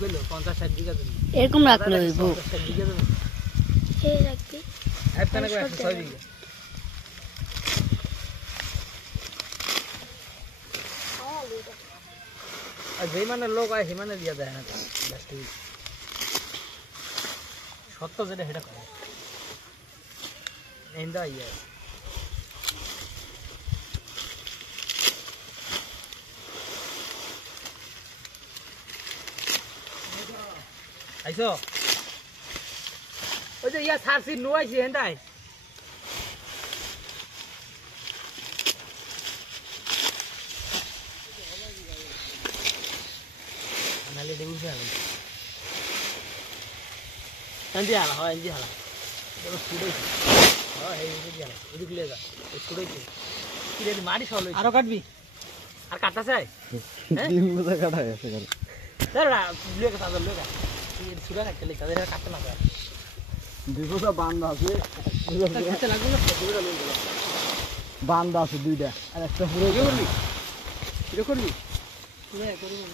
পেলো 50-60 বিঘা জমি এরকম রাখলে হইব 50-60 বিঘা জমি এই রাখবি একখানে করে 106 বিঘা আর যেই মানে লোক হয় হিমানে দিয়া যায় না লাস্টে সত্য যেটা সেটা করে এন্ডা ইয়া আইসো ওই যে ইয়া সারসি নুয়াইছি হেন্দাই নালে দেবু ফেলা এন্ডি হালা হয় এন্ডি হালা এটা ছুড়ে হ্যাঁ এই যে হালা এদিক লে যা এই ছুড়ে কি রে মাটি সল আরো কাটবি আর কাটা চাই হ্যাঁ ডিম গুলো কাটা আছে কেন দাঁড়া লে কাটা লে কাটা এই ছুড়ে রাখতে লে তাদের কাটতে না পারে দুটোটা বান্দা আছে কাটতে লাগবে না দুটোটা লই গেল বান্দা আছে দুইটা আর একটা পুরো কি করবি কি করবি পুরো করবি